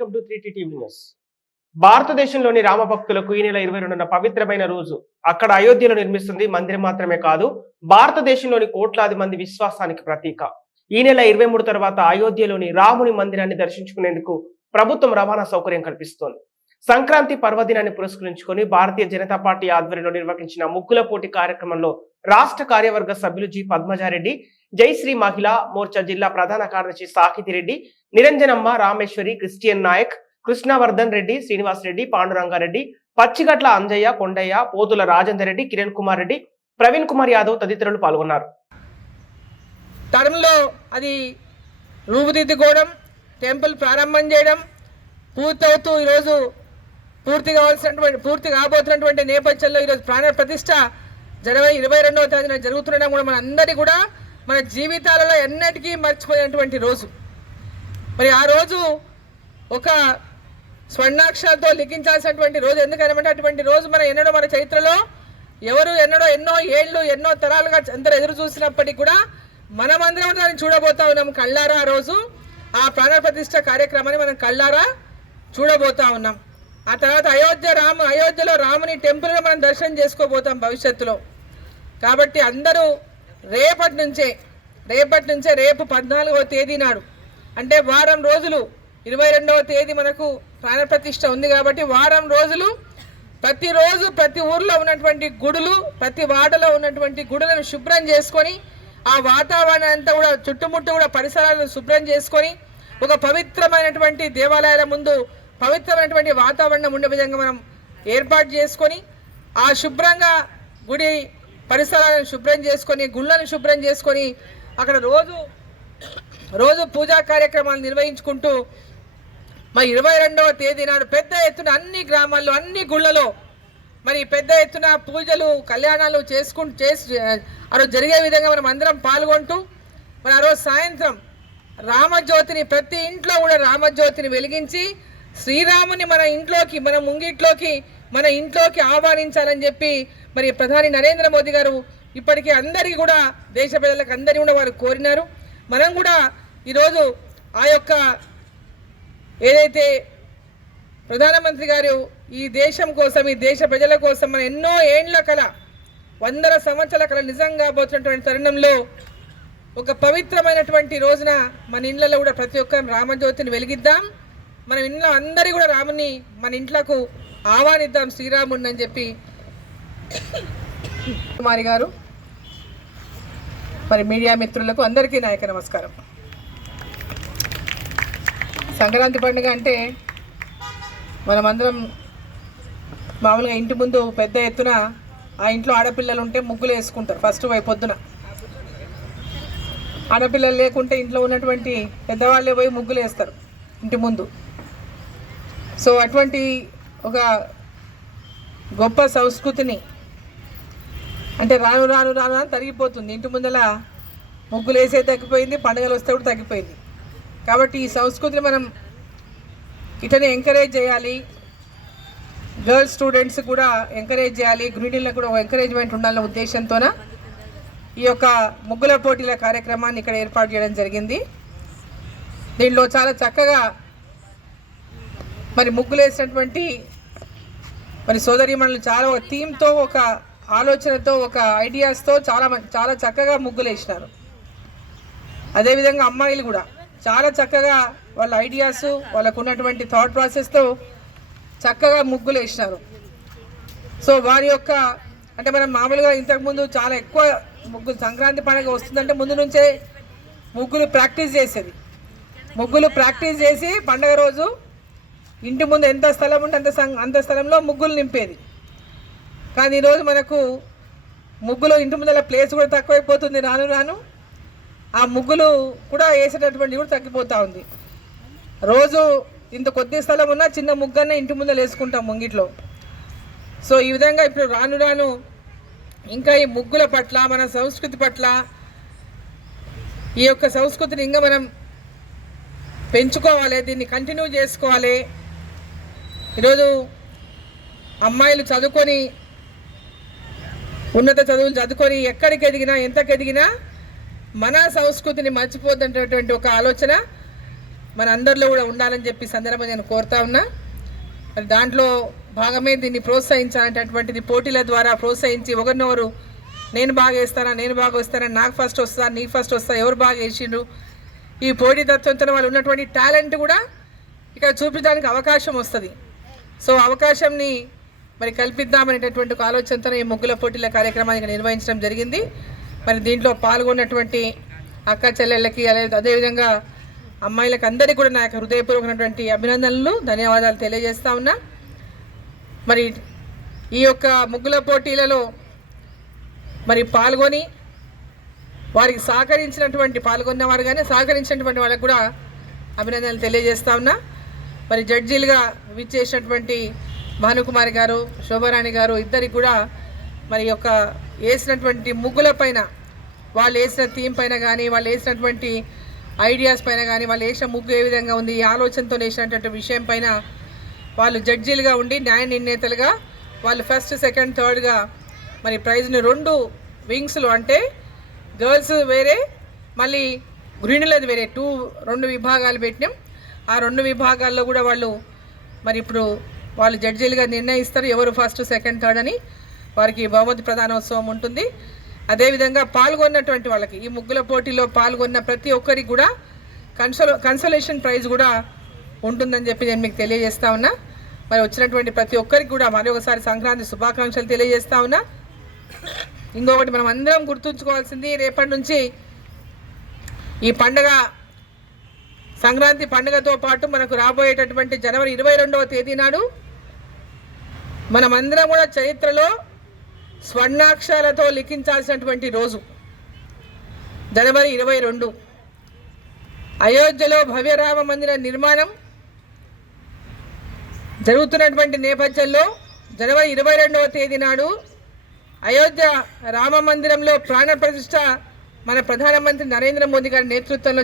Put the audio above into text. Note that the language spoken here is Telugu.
Welcome to three TV news. భారతదేశంలోని రామభక్తులకు ఈ నెల ఇరవై రెండున పవిత్రమైన రోజు. అక్కడ అయోధ్యలో నిర్మిస్తుంది మందిరం మాత్రమే కాదు భారతదేశంలోని కోట్లాది మంది విశ్వాసానికి ప్రతీక. ఈ నెల ఇరవై మూడు తర్వాత అయోధ్యలోని రాముని మందిరాన్ని దర్శించుకునేందుకు ప్రభుత్వం రవాణా సౌకర్యం కల్పిస్తోంది. సంక్రాంతి పర్వదినాన్ని పురస్కరించుకొని భారతీయ జనతా పార్టీ ఆధ్వర్యంలో నిర్వహించిన ముగ్గుల పోటీ కార్యక్రమంలో రాష్ట్ర కార్యవర్గ సభ్యులు జి పద్మజారెడ్డి జైశ్రీ మహిళా మోర్చా జిల్లా ప్రధాన కార్యదర్శి సాహితి రెడ్డి నిరంజనమ్మ రామేశ్వరి క్రిస్టియన్ నాయక్ కృష్ణవర్ధన్ రెడ్డి శ్రీనివాస్ రెడ్డి పాండురంగారెడ్డి పచ్చిగట్ల అంజయ్య కొండయ్య పోతుల రాజేందర్ రెడ్డి కిరణ్ కుమార్ రెడ్డి ప్రవీణ్ కుమార్ యాదవ్ తదితరులు పాల్గొన్నారు. టర్మ్లో అది రూపుదిద్దుకోవడం టెంపుల్ ప్రారంభం చేయడం పూర్తవుతూ ఈరోజు పూర్తి కావాల్సినటువంటి పూర్తి కాబోతున్నటువంటి నేపథ్యంలో ఈరోజు ప్రాణ ప్రతిష్ట జనవరి ఇరవై రెండవ తేదీన జరుగుతుండడం కూడా మన అందరి కూడా మన జీవితాలలో ఎన్నటికీ మర్చిపోయినటువంటి రోజు. మరి ఆ రోజు ఒక స్వర్ణాక్షరాలతో లిఖించాల్సినటువంటి రోజు. ఎందుకనమంటే? అటువంటి రోజు మన ఎన్నడో మన చరిత్రలో ఎవరు ఎన్నడో ఎన్నో ఏళ్ళు ఎన్నో తరాలుగా అందరూ ఎదురు చూసినప్పటికీ కూడా మనమందరం దాన్ని చూడబోతా ఉన్నాం కళ్ళారా ఆ రోజు. ఆ ప్రాణ ప్రతిష్ట కార్యక్రమాన్ని మనం కళ్ళారా చూడబోతా ఉన్నాం. ఆ తర్వాత అయోధ్య రాము అయోధ్యలో రాముని టెంపుల్లో మనం దర్శనం చేసుకోబోతాం భవిష్యత్తులో. కాబట్టి అందరూ రేపటి నుంచే రేపటి నుంచే రేపు పద్నాలుగవ తేదీ నాడు అంటే వారం రోజులు ఇరవై రెండవ తేదీ మనకు ప్రాణప్రతిష్ఠ ఉంది కాబట్టి వారం రోజులు ప్రతిరోజు ప్రతి ఊర్లో ఉన్నటువంటి గుడులు ప్రతి వాడలో ఉన్నటువంటి గుడులను శుభ్రం చేసుకొని ఆ వాతావరణం అంతా కూడా చుట్టుముట్టు కూడా పరిసరాలను శుభ్రం చేసుకొని ఒక పవిత్రమైనటువంటి దేవాలయాల ముందు పవిత్రమైనటువంటి వాతావరణం ఉండే విధంగా మనం ఏర్పాటు చేసుకొని ఆ శుభ్రంగా గుడి పరిసరాలను శుభ్రం చేసుకొని గుళ్ళను శుభ్రం చేసుకొని అక్కడ రోజు రోజు పూజా కార్యక్రమాలు నిర్వహించుకుంటూ మరి ఇరవై రెండవ తేదీ నాడు పెద్ద ఎత్తున అన్ని గ్రామాల్లో అన్ని గుళ్ళలో మరి పెద్ద ఎత్తున పూజలు కళ్యాణాలు చేసుకుంటూ చేసి ఆ రోజు జరిగే విధంగా మనం అందరం పాల్గొంటూ మరి ఆ రోజు సాయంత్రం రామజ్యోతిని ప్రతి ఇంట్లో కూడా రామజ్యోతిని వెలిగించి శ్రీరాముని మన ఇంట్లోకి మన ముంగిట్లోకి మన ఇంట్లోకి ఆహ్వానించాలని చెప్పి మరి ప్రధాని నరేంద్ర మోదీ గారు ఇప్పటికీ అందరికీ కూడా దేశ ప్రజలకు అందరికీ కూడా వారు కోరినారు. మనం కూడా ఈరోజు ఆ యొక్క ఏదైతే ప్రధానమంత్రి గారు ఈ దేశం కోసం ఈ దేశ ప్రజల కోసం మన ఎన్నో ఏండ్ల కల వందల సంవత్సరాల కల నిజంగా పోతున్నటువంటి తరుణంలో ఒక పవిత్రమైనటువంటి రోజున మన ఇండ్లలో కూడా ప్రతి ఒక్క రామజ్యోతిని వెలిగిద్దాం. మన ఇంట్లో అందరి కూడా రాముని మన ఇంట్లకు ఆహ్వానిద్దాం శ్రీరాముడిని అని చెప్పి కుమారి గారు. మరి మీడియా మిత్రులకు అందరికీ నాయక నమస్కారం. సంక్రాంతి పండుగ అంటే మనమందరం మామూలుగా ఇంటి ముందు పెద్ద ఎత్తున ఆ ఇంట్లో ఆడపిల్లలు ఉంటే ముగ్గులు వేసుకుంటారు ఫస్ట్ పోయి పొద్దున. ఆడపిల్లలు లేకుంటే ఇంట్లో ఉన్నటువంటి పెద్దవాళ్ళే పోయి ముగ్గులు వేస్తారు ఇంటి ముందు. సో అటువంటి ఒక గొప్ప సంస్కృతిని అంటే రాను రాను రాను రాను తరిగిపోతుంది. ఇంటి ముందల ముగ్గులు వేసే తగ్గిపోయింది పండుగలు వస్తే కూడా తగ్గిపోయింది. కాబట్టి ఈ సంస్కృతిని మనం ఇటనే ఎంకరేజ్ చేయాలి. గర్ల్స్ స్టూడెంట్స్ కూడా ఎంకరేజ్ చేయాలి. గృహిణులకు కూడా ఎంకరేజ్మెంట్ ఉండాలన్న ఉద్దేశంతోన ఈ యొక్క ముగ్గుల పోటీల కార్యక్రమాన్ని ఇక్కడ ఏర్పాటు చేయడం జరిగింది. దీనిలో చాలా చక్కగా మరి ముగ్గులు వేసినటువంటి మరి సోదరిమణులు చాలా ఒక థీమ్తో ఒక ఆలోచనతో ఒక ఐడియాస్తో చాలా చాలా చక్కగా ముగ్గులు వేసినారు అదేవిధంగా అమ్మాయిలు కూడా చాలా చక్కగా వాళ్ళ ఐడియాస్ వాళ్ళకు ఉన్నటువంటి థాట్ ప్రాసెస్తో చక్కగా ముగ్గులు వేసినారు సో వారి యొక్క అంటే మనం మామూలుగా ఇంతకుముందు చాలా ఎక్కువ ముగ్గులు సంక్రాంతి పండుగ వస్తుందంటే ముందు నుంచే ముగ్గులు ప్రాక్టీస్ చేసేది. ముగ్గులు ప్రాక్టీస్ చేసి పండగ రోజు ఇంటి ముందు ఎంత స్థలం ఉంటే అంత అంత స్థలంలో ముగ్గులు నింపేది. కానీ ఈరోజు మనకు ముగ్గులు ఇంటి ముందర ప్లేస్ కూడా తక్కువైపోతుంది. రాను రాను. ఆ ముగ్గులు కూడా వేసేటటువంటి కూడా తగ్గిపోతూ ఉంది. రోజు ఇంత కొద్ది స్థలం ఉన్నా చిన్న ముగ్గన్న ఇంటి ముందర వేసుకుంటాం ముంగిట్లో. సో ఈ విధంగా ఇప్పుడు రాను రాను ఇంకా ఈ ముగ్గుల పట్ల మన సంస్కృతి పట్ల ఈ యొక్క సంస్కృతిని ఇంకా మనం పెంచుకోవాలి దీన్ని కంటిన్యూ చేసుకోవాలి. ఈరోజు అమ్మాయిలు చదువుకొని ఉన్నత చదువులు చదువుకొని ఎక్కడికి ఎదిగినా ఎంతకు ఎదిగినా మన సంస్కృతిని మర్చిపోతున్నటువంటి ఒక ఆలోచన మన అందరిలో కూడా ఉండాలని చెప్పి సందర్భంగా నేను కోరుతా ఉన్నా. మరి దాంట్లో భాగమే దీన్ని ప్రోత్సహించాలనేటటువంటిది పోటీల ద్వారా ప్రోత్సహించి ఒకరినొకరు నేను బాగా వేస్తానా నేను బాగా వస్తానా నాకు ఫస్ట్ వస్తా నీకు ఫస్ట్ వస్తా ఎవరు బాగా వేసిండ్రు? ఈ పోటీ తత్వంతో వాళ్ళు ఉన్నటువంటి టాలెంట్ కూడా ఇక్కడ చూపించడానికి అవకాశం వస్తుంది. సో అవకాశంని మరి కల్పిద్దామనేటటువంటి ఒక ఆలోచనతో ఈ ముగ్గుల పోటీల కార్యక్రమాన్ని నిర్వహించడం జరిగింది. మరి దీంట్లో పాల్గొన్నటువంటి అక్క చెల్లెళ్ళకి అదేవిధంగా అమ్మాయిలకు అందరికీ కూడా నా యొక్క హృదయపూర్వకమైనటువంటి అభినందనలు ధన్యవాదాలు తెలియజేస్తా ఉన్నా. మరి ఈ యొక్క ముగ్గుల పోటీలలో మరి పాల్గొని వారికి సహకరించినటువంటి పాల్గొన్నవారు కానీ సహకరించినటువంటి వాళ్ళకు కూడా అభినందనలు తెలియజేస్తా ఉన్నా. మరి జడ్జీలుగా విచ్చేసినటువంటి భానుకుమారి గారు శోభారాణి గారు ఇద్దరికి కూడా మరి యొక్క వేసినటువంటి ముగ్గుల పైన వాళ్ళు వేసిన థీమ్ పైన కానీ వాళ్ళు వేసినటువంటి ఐడియాస్ పైన కానీ వాళ్ళు వేసిన ముగ్గు ఏ విధంగా ఉంది ఈ ఆలోచనతో వేసినటువంటి విషయం పైన వాళ్ళు జడ్జీలుగా ఉండి న్యాయ నిర్ణేతలుగా వాళ్ళు ఫస్ట్ సెకండ్ థర్డ్గా మరి ప్రైజ్ని రెండు వింగ్స్లు అంటే గర్ల్స్ వేరే మళ్ళీ గృహిణులది వేరే టూ రెండు విభాగాలు పెట్టినాం. ఆ రెండు విభాగాల్లో కూడా వాళ్ళు మరి ఇప్పుడు వాళ్ళు జడ్జీలుగా నిర్ణయిస్తారు ఎవరు ఫస్ట్ సెకండ్ థర్డ్ అని వారికి బహుమతి ప్రధానోత్సవం ఉంటుంది. అదేవిధంగా పాల్గొన్నటువంటి వాళ్ళకి ఈ ముగ్గుల పోటీలో పాల్గొన్న ప్రతి ఒక్కరికి కూడా కన్సోల్ కన్సోలేషన్ ప్రైజ్ కూడా ఉంటుందని చెప్పి నేను మీకు తెలియజేస్తా ఉన్నా. మరి వచ్చినటువంటి ప్రతి ఒక్కరికి కూడా మరి ఒకసారి సంక్రాంతి శుభాకాంక్షలు తెలియజేస్తా ఉన్నా. ఇంకొకటి మనం అందరం గుర్తుంచుకోవాల్సింది రేపటి నుంచి ఈ పండగ సంక్రాంతి పండుగతో పాటు మనకు రాబోయేటటువంటి జనవరి ఇరవై రెండవ తేదీ నాడు మనమందరం కూడా చరిత్రలో స్వర్ణాక్షరాలతో లిఖించాల్సినటువంటి రోజు. జనవరి ఇరవై రెండు. అయోధ్యలో భవ్యరామ మందిర నిర్మాణం జరుగుతున్నటువంటి నేపథ్యంలో జనవరి ఇరవై రెండవ తేదీ నాడు అయోధ్య రామ మందిరంలో ప్రాణ ప్రతిష్ట మన ప్రధానమంత్రి నరేంద్ర మోదీ గారి నేతృత్వంలో